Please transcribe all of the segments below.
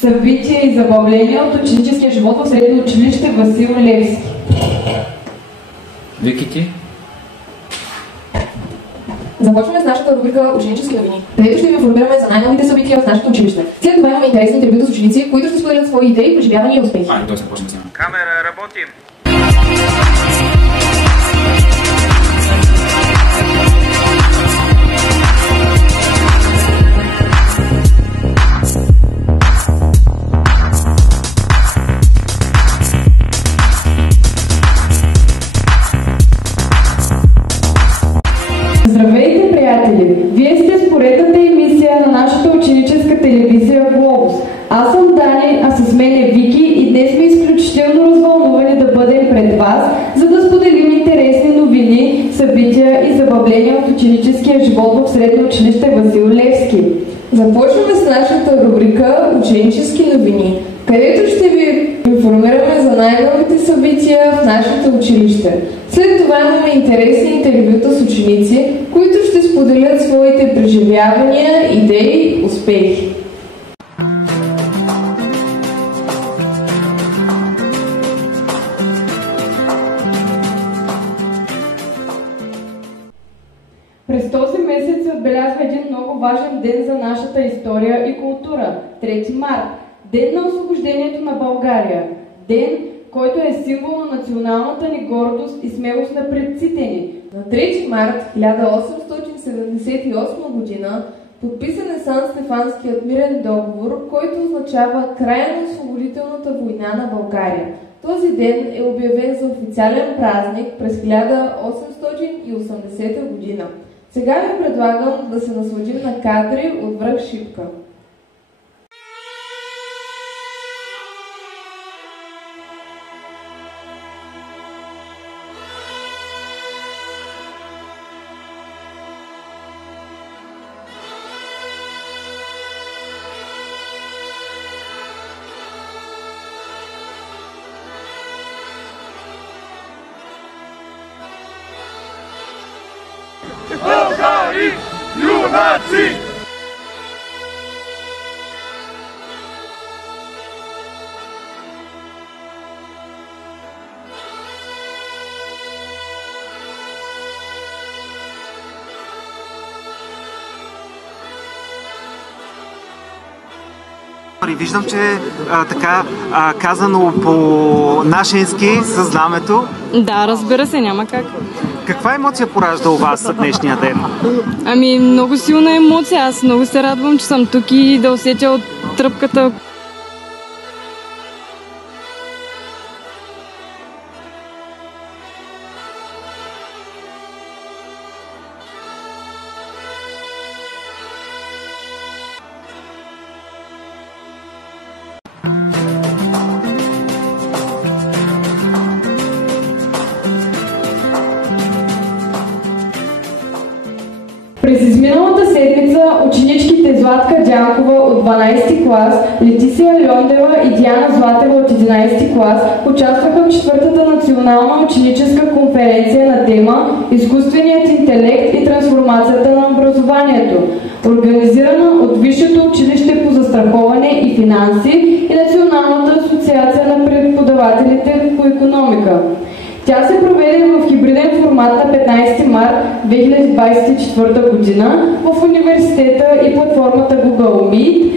Събития и забавления от ученическия живот в средно училище Васил Левски. Вики ти? Започваме с нашата рубрика Ученически новини, където ще ви информираме за най-новите събития в нашето училище. След това имаме интересни интервюта с ученици, които ще споделят свои идеи, преживявания и успехи. Дай да започнем с него. Камера, работим! Здравейте, приятели! Вие сте с поредната емисия на нашата ученическа телевизия Глобус. Аз съм Дани, а с мен е Вики и днес сме изключително развълнувани да бъдем пред вас, за да споделим интересни новини, събития и забавления от ученическия живот в средно училище Васил Левски. Започваме с нашата рубрика Ученически новини, където ще ви информираме за най-новите събития в нашето училище. След това имаме интересни интервюта с ученици, които ще споделят своите преживявания, идеи, успехи. През този месец се отбелязва един много важен ден за нашата история и култура – 3 март, Ден на освобождението на България. Ден, който е символ на националната ни гордост и смелост на предците ни. На 3 март 1878 година подписан е Сан-Стефанският мирен договор, който означава края на освободителната война на България. Този ден е обявен за официален празник през 1880 година. Сега ви предлагам да се насладим на кадри от Връх Шипка. Българи, юнаци! Виждам, че така казано по нашенски с знамето. Да, разбира се, няма как. Каква емоция поражда у вас днешния ден? Ами, много силна емоция. Аз много се радвам, че съм тук и да усетя от тръпката. През изминалата седмица ученичките Златка Дянкова от 12 клас, Летисия Льондева и Диана Златева от 11 клас участваха в 4-та национална ученическа конференция на тема «Изкуственият интелект и трансформацията на образованието», организирана от Висшето училище по застраховане и финанси и Националната асоциация на преподавателите по икономика. Тя се проведе в хибриден формат на 15 март 2024 година в университета и платформата Google Meet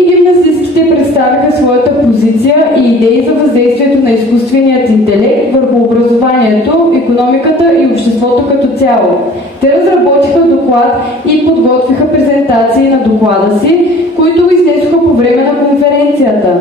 и гимназистките представиха своята позиция и идеи за въздействието на изкуственият интелект върху образованието, икономиката и обществото като цяло. Те разработиха доклад и подготвиха презентации на доклада си, които изнесоха по време на конференцията.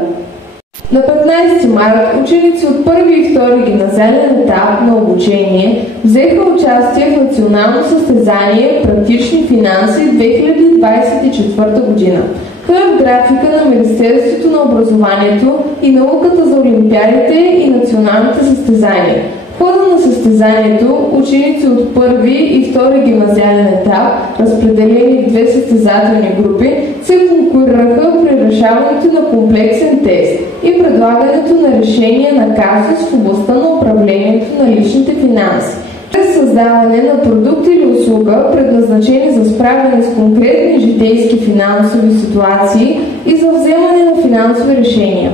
На 15 март ученици от първи и втори гимназиален етап на обучение взеха участие в национално състезание Практични финанси 2024 година. То е в графика на Министерството на образованието и науката за олимпиадите и националните състезания. В хода на състезанието ученици от първи и втори гимназиален етап, разпределени в 2 състезателни групи, се конкурираха при решаването на комплексен тест и предлагането на решения на казус в областта на управлението на личните финанси. Чрез създаване на продукт или услуга, предназначени за справяне с конкретни житейски финансови ситуации, и за вземане на финансови решения.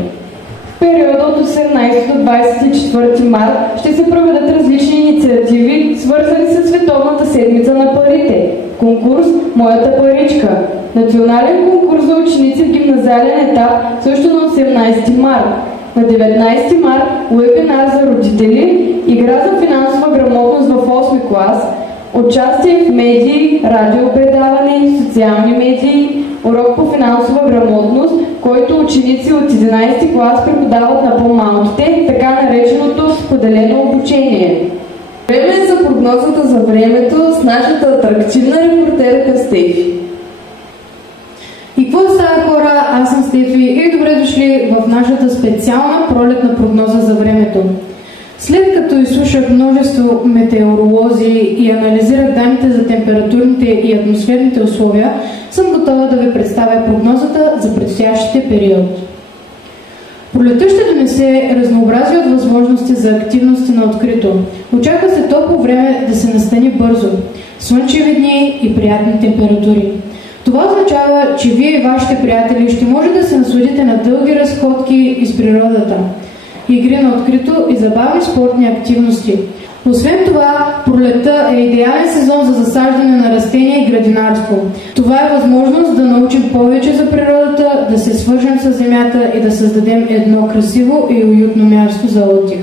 В периода от 18 до 24 март ще се проведат различни инициативи, свързани с Световната седмица на парите. Конкурс «Моята паричка», национален конкурс за ученици в гимназиален етап също на 18 март. На 19 март уебинар за родители, игра за финансова грамотност в 8 клас, участие в медии, радиопредаване, социални медии, урок по финансова грамотност, който ученици от 11 клас преподават на по-малките, така нареченото споделено обучение. Време е за прогнозата за времето с нашата атрактивна репортерка Стефи. И какво става, хора? Аз съм Стефи и добре дошли в нашата специална пролетна прогноза за времето. След като изслушах множество метеоролози и анализирах данните за температурните и атмосферните условия, съм готова да ви представя прогнозата за предстоящите период. Пролетта ще донесе разнообразие от възможности за активности на открито. Очаква се топло време да се настани бързо, слънчеви дни и приятни температури. Това означава, че вие и вашите приятели ще може да се насладите на дълги разходки из природата, игри на открито и забавни спортни активности. Освен това, пролетта е идеален сезон за засаждане на растения и градинарство. Това е възможност да научим повече за природата, да се свържем с земята и да създадем едно красиво и уютно място за отдих.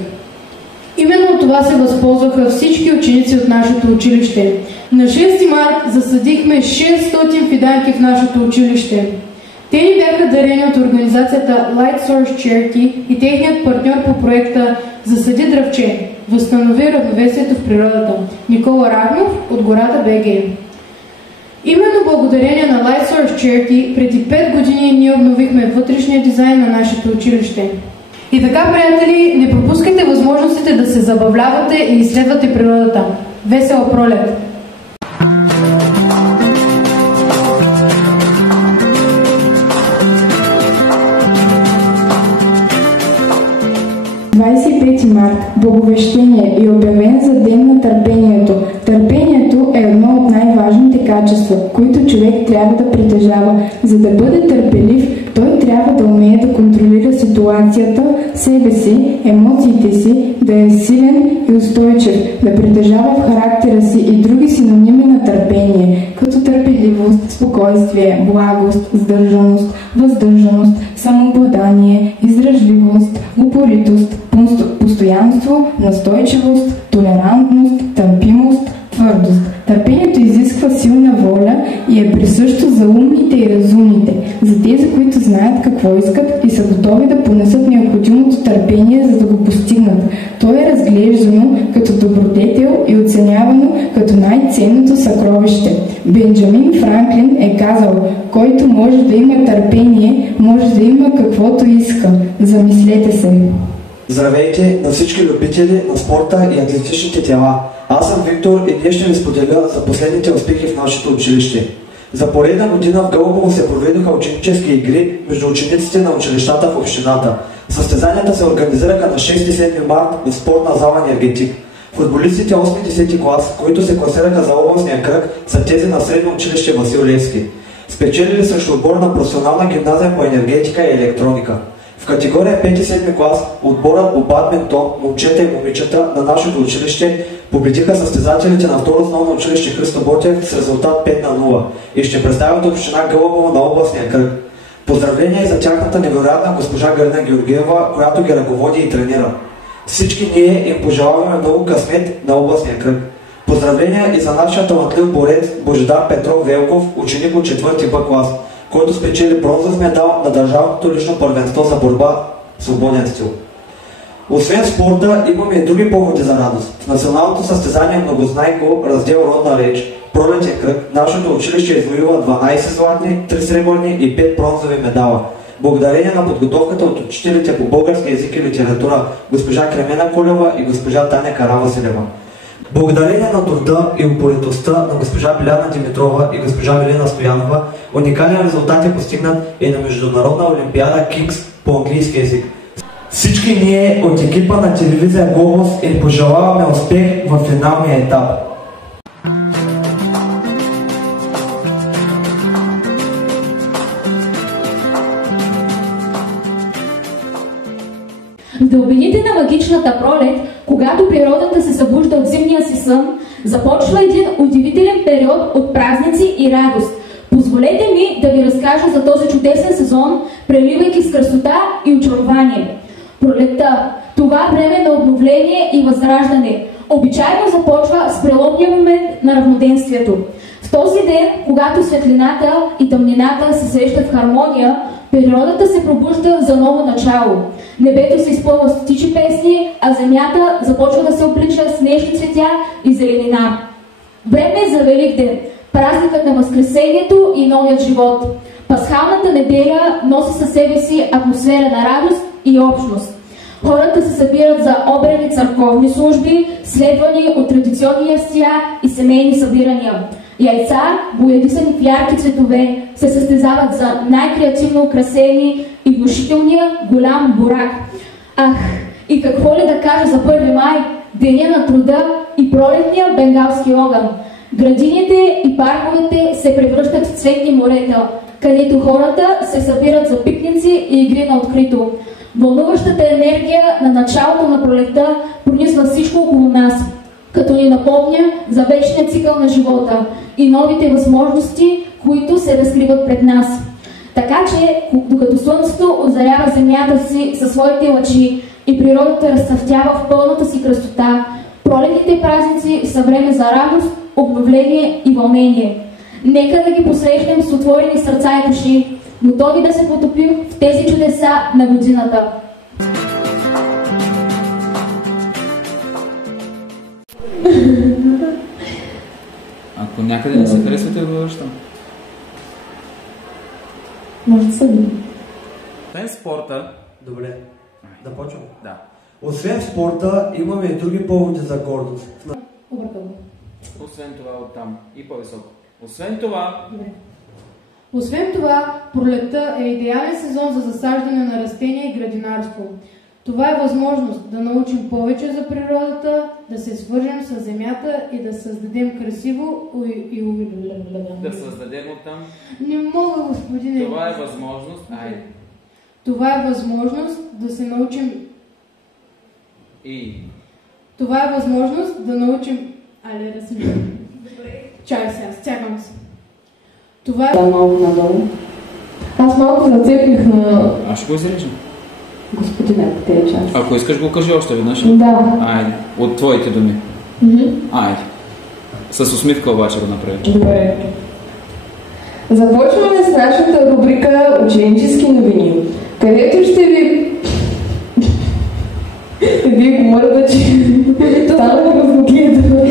Именно от това се възползваха всички ученици от нашето училище. На 6 март засадихме 600 фиданки в нашето училище. Те ни бяха дарени от организацията Light Source Charity и техният партньор по проекта "Засади дръвче, възстанови равновесието в природата" Никола Рахмов от гората БГ. Именно благодарение на Light Source Charity преди 5 години ние обновихме вътрешния дизайн на нашето училище. И така, приятели, не пропускайте възможностите да се забавлявате и изследвате природата. Весела пролет! 25 март – Благовещение и обявен за Ден на търпението. Търпението е едно от най-важните качества, които човек трябва да притежава. За да бъде търпелив, той трябва да умее да контролира ситуацията, себе си, емоциите си, да е силен и устойчив, да притежава в характера си и други синоними на търпение, като търпеливост, спокойствие, благост, сдържаност, въздържаност, самообладание, издръжливост, упоритост, постоянство, настойчивост, толерантност, търпимост, твърдост. Търпението изисква силна воля и е присъщо за умните и разумните, за тези, които знаят какво искат и са готови да понесат необходимото търпение, за да го постигнат. То е разглеждано като добродетел и оценявано като най-ценното съкровище. Бенджамин Франклин е казал: който може да има търпение, може да има каквото иска. Замислете се! Здравейте на всички любители на спорта и атлетичните тела. Аз съм Виктор и днес ще ви споделя за последните успехи в нашето училище. За поредна година в Гълъбово се проведоха ученически игри между учениците на училищата в общината. Състезанията се организираха на 6-7 март в спортна зала Енергетик. Футболистите 8-10 клас, които се класираха за областния кръг, са тези на средно училище Васил Левски. Спечелили срещу отбор на професионална гимназия по енергетика и електроника. В категория 5-7 клас отборът по бадминтон, момчета и момичета на нашето училище победиха състезателите на второ основно училище Христо Ботев с резултат 5-0 и ще представят община Гълъбово на областния кръг. Поздравления и за тяхната невероятна госпожа Галина Георгиева, която ги ръководи и тренира. Всички ние им пожелаваме много късмет на областния кръг. Поздравления и за нашия талантлив борец Божидар Петров Велков, ученик от 4-ти Б клас, който спечели бронзов медал на държавното лично първенство за борба свободен стил. Освен спорта, имаме и други поводи за радост. В националното състезание Многознайко, раздел Родна реч, пролетен кръг, нашето училище извоюва 12 златни, 3 сребърни и 5 бронзови медала. Благодарение на подготовката от учителите по български език и литература госпожа Кремена Колева и госпожа Таня Каравасилева. Благодарение на труда и упоритостта на госпожа Биляна Димитрова и госпожа Милена Стоянова, уникален резултат е постигнат и на Международна олимпиада Кингс по английски език. Всички ние от екипа на телевизия Глобус им пожелаваме успех в финалния етап. В дълбините на магичната пролет, когато природата се събужда от зимния си сън, започва един удивителен период от празници и радост. Позволете ми да ви разкажа за този чудесен сезон, преливайки с красота и очарование. Пролетта – това време на обновление и възраждане, обичайно започва с преломния момент на равноденствието. В този ден, когато светлината и тъмнината се срещат в хармония, природата се пробужда за ново начало. Небето се изпълва с птичи песни, а земята започва да се облича с нежни цветя и зеленина. Време е за Великден, празникът на Възкресението и новият живот. Пасхалната неделя носи със себе си атмосфера на радост и общност. Хората се събират за обредни църковни служби, следвани от традиционни ястия и семейни събирания. Яйца, боядисани в ярки цветове, се състезават за най-креативно украсени и внушителния голям бурак. Ах, и какво ли да кажа за 1 май, деня на труда и пролетния бенгалски огън. Градините и парковете се превръщат в цветни морета, където хората се събират за пикници и игри на открито. Вълнуващата енергия на началото на пролетта пронизва всичко около нас, като ни напомня за вечния цикъл на живота и новите възможности, които се разкриват пред нас. Така че, докато слънцето озарява земята си със своите лъчи и природата разцъфтява в пълната си красота, пролетните празници са време за радост, обновление и вълнение. Нека да ги посрещнем с отворени сърца и души, готови да се потопим в тези чудеса на годината. Ако някъде не се харесвате, го връщам. Може да се види. Освен спорта... Добре, да почвам. Да. Освен спорта, имаме и други поводи за гордост. Освен това оттам и по-високо. Освен това... Освен това, пролетта е идеален сезон за засаждане на растения и градинарство. Това е възможност да научим повече за природата, да се свържем с земята и да създадем красиво и Да създадем оттам. Не мога, господине. Това е възможност. Айде. Това е възможност да се научим. И. Това е възможност да научим. Айде да си. Чай сега, стягам се. Това е малко надолу. Аз малко зацепих на... Аз ще го изрежа. Господине, ако те е част. Ако искаш го кажи още веднъж. Да. Айде, от твоите думи. Айде. С усмивка обаче го направи. Добре. Започваме с нашата рубрика Ученически новини, където ще ви... Вие го мърда, че стана разногледано.